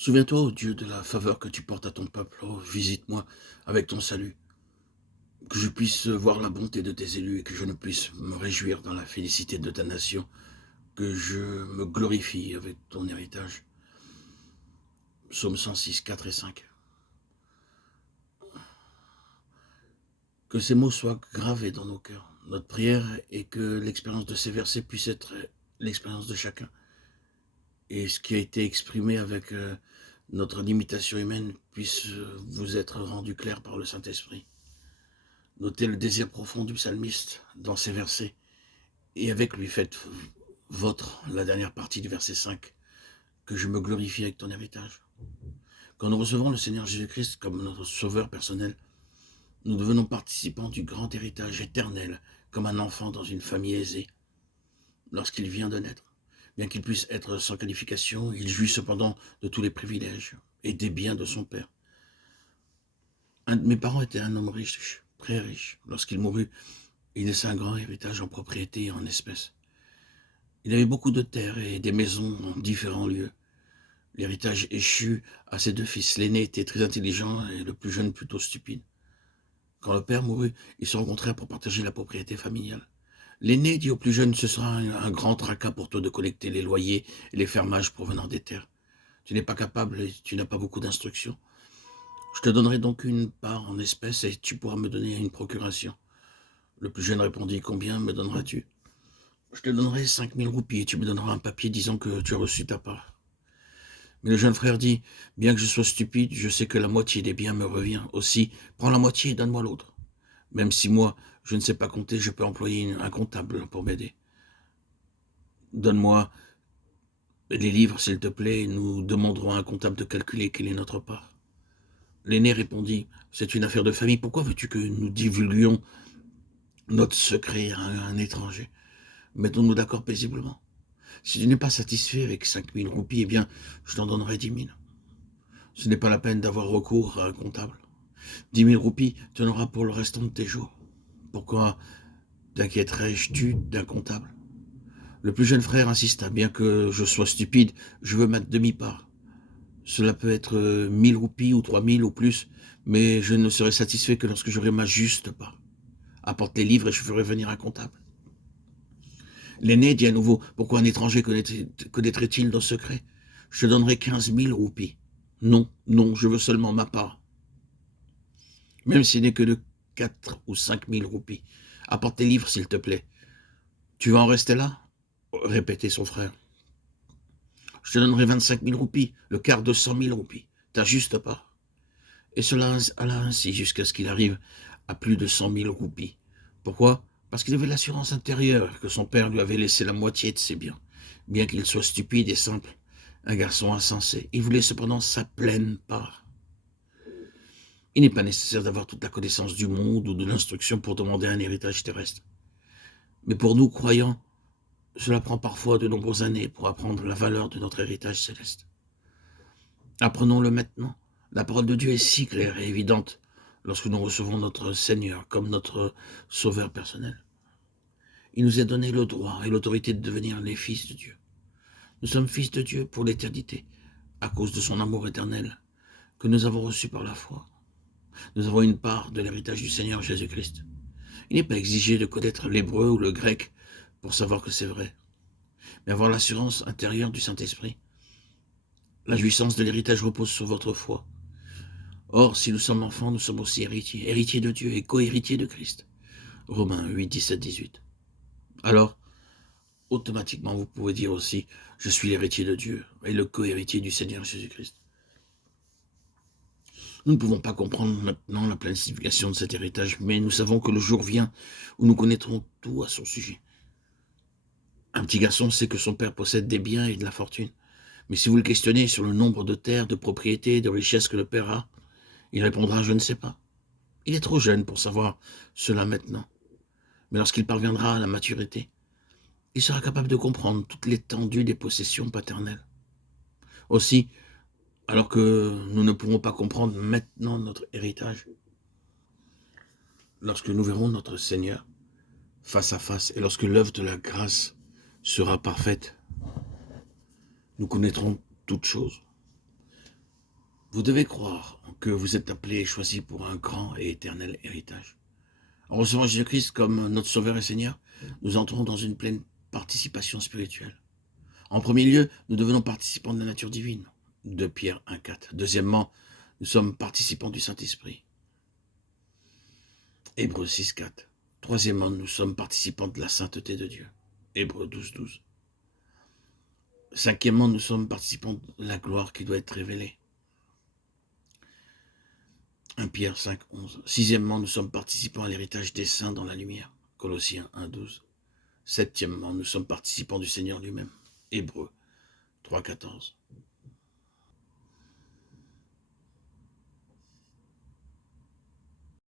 Souviens-toi, ô Dieu, de la faveur que tu portes à ton peuple. Oh, visite-moi avec ton salut. Que je puisse voir la bonté de tes élus et que je ne puisse me réjouir dans la félicité de ta nation. Que je me glorifie avec ton héritage. Psaume 106, 4 et 5. Que ces mots soient gravés dans nos cœurs. Notre prière est que l'expérience de ces versets puisse être l'expérience de chacun. Et ce qui a été exprimé avec notre limitation humaine puisse vous être rendu clair par le Saint-Esprit. Notez le désir profond du psalmiste dans ces versets, et avec lui faites vôtre la dernière partie du verset 5, que je me glorifie avec ton héritage. Quand nous recevons le Seigneur Jésus-Christ comme notre sauveur personnel, nous devenons participants du grand héritage éternel, comme un enfant dans une famille aisée, lorsqu'il vient de naître. Bien qu'il puisse être sans qualification, il jouit cependant de tous les privilèges et des biens de son père. Un de mes parents était un homme riche, très riche. Lorsqu'il mourut, il laissa un grand héritage en propriété et en espèces. Il avait beaucoup de terres et des maisons en différents lieux. L'héritage échut à ses deux fils. L'aîné était très intelligent et le plus jeune plutôt stupide. Quand le père mourut, ils se rencontrèrent pour partager la propriété familiale. L'aîné dit au plus jeune, ce sera un grand tracas pour toi de collecter les loyers et les fermages provenant des terres. Tu n'es pas capable et tu n'as pas beaucoup d'instructions. Je te donnerai donc une part en espèces et tu pourras me donner une procuration. Le plus jeune répondit, combien me donneras-tu? Je te donnerai 5000 roupies et tu me donneras un papier disant que tu as reçu ta part. Mais le jeune frère dit, bien que je sois stupide, je sais que la moitié des biens me revient. Aussi, prends la moitié et donne-moi l'autre. Même si moi, je ne sais pas compter, je peux employer un comptable pour m'aider. Donne-moi les livres, s'il te plaît, et nous demanderons à un comptable de calculer quelle est notre part. L'aîné répondit, c'est une affaire de famille, pourquoi veux-tu que nous divulguions notre secret à un étranger? Mettons-nous d'accord paisiblement. Si tu n'es pas satisfait avec 5000 roupies, eh bien, je t'en donnerai 10 000. Ce n'est pas la peine d'avoir recours à un comptable. 10 000 roupies, tu en auras pour le restant de tes jours. Pourquoi t'inquiéterais-tu d'un comptable? Le plus jeune frère insista, bien que je sois stupide, je veux ma demi-part. Cela peut être 1000 roupies ou 3000 ou plus, mais je ne serai satisfait que lorsque j'aurai ma juste part. Apporte les livres et je ferai venir un comptable. L'aîné dit à nouveau, pourquoi un étranger connaîtrait-il nos secrets? Je te donnerai 15 000 roupies. Non, non, je veux seulement ma part. Même s'il n'est que de 4 ou 5000 roupies. Apporte tes livres, s'il te plaît. Tu vas en rester là? Répétait son frère. Je te donnerai 25 000 roupies, le quart de 100 000 roupies. Ta juste part. Et cela alla ainsi jusqu'à ce qu'il arrive à plus de 100 000 roupies. Pourquoi? Parce qu'il avait l'assurance intérieure que son père lui avait laissé la moitié de ses biens. Bien qu'il soit stupide et simple, un garçon insensé, il voulait cependant sa pleine part. Il n'est pas nécessaire d'avoir toute la connaissance du monde ou de l'instruction pour demander un héritage terrestre. Mais pour nous, croyants, cela prend parfois de nombreuses années pour apprendre la valeur de notre héritage céleste. Apprenons-le maintenant. La parole de Dieu est si claire et évidente lorsque nous recevons notre Seigneur comme notre Sauveur personnel. Il nous a donné le droit et l'autorité de devenir les fils de Dieu. Nous sommes fils de Dieu pour l'éternité, à cause de son amour éternel que nous avons reçu par la foi. Nous avons une part de l'héritage du Seigneur Jésus-Christ. Il n'est pas exigé de connaître l'hébreu ou le grec pour savoir que c'est vrai, mais avoir l'assurance intérieure du Saint-Esprit. La jouissance de l'héritage repose sur votre foi. Or, si nous sommes enfants, nous sommes aussi héritiers, héritiers de Dieu et co-héritiers de Christ. Romains 8, 17, 18. Alors, automatiquement, vous pouvez dire aussi, je suis l'héritier de Dieu et le co-héritier du Seigneur Jésus-Christ. Nous ne pouvons pas comprendre maintenant la pleine signification de cet héritage, mais nous savons que le jour vient où nous connaîtrons tout à son sujet. Un petit garçon sait que son père possède des biens et de la fortune. Mais si vous le questionnez sur le nombre de terres, de propriétés, de richesses que le père a, il répondra « je ne sais pas ». Il est trop jeune pour savoir cela maintenant. Mais lorsqu'il parviendra à la maturité, il sera capable de comprendre toute l'étendue des possessions paternelles. Aussi, alors que nous ne pourrons pas comprendre maintenant notre héritage, lorsque nous verrons notre Seigneur face à face et lorsque l'œuvre de la grâce sera parfaite, nous connaîtrons toutes choses. Vous devez croire que vous êtes appelés et choisis pour un grand et éternel héritage. En recevant Jésus-Christ comme notre Sauveur et Seigneur, nous entrons dans une pleine participation spirituelle. En premier lieu, nous devenons participants de la nature divine. 2 Pierre 1,4. Deuxièmement, nous sommes participants du Saint-Esprit. Hébreux 6,4. Troisièmement, nous sommes participants de la sainteté de Dieu. Hébreux 12,12. Cinquièmement, nous sommes participants de la gloire qui doit être révélée. 1 Pierre 5,11. Sixièmement, nous sommes participants à l'héritage des saints dans la lumière. Colossiens 1,12. Septièmement, nous sommes participants du Seigneur lui-même. Hébreux 3,14.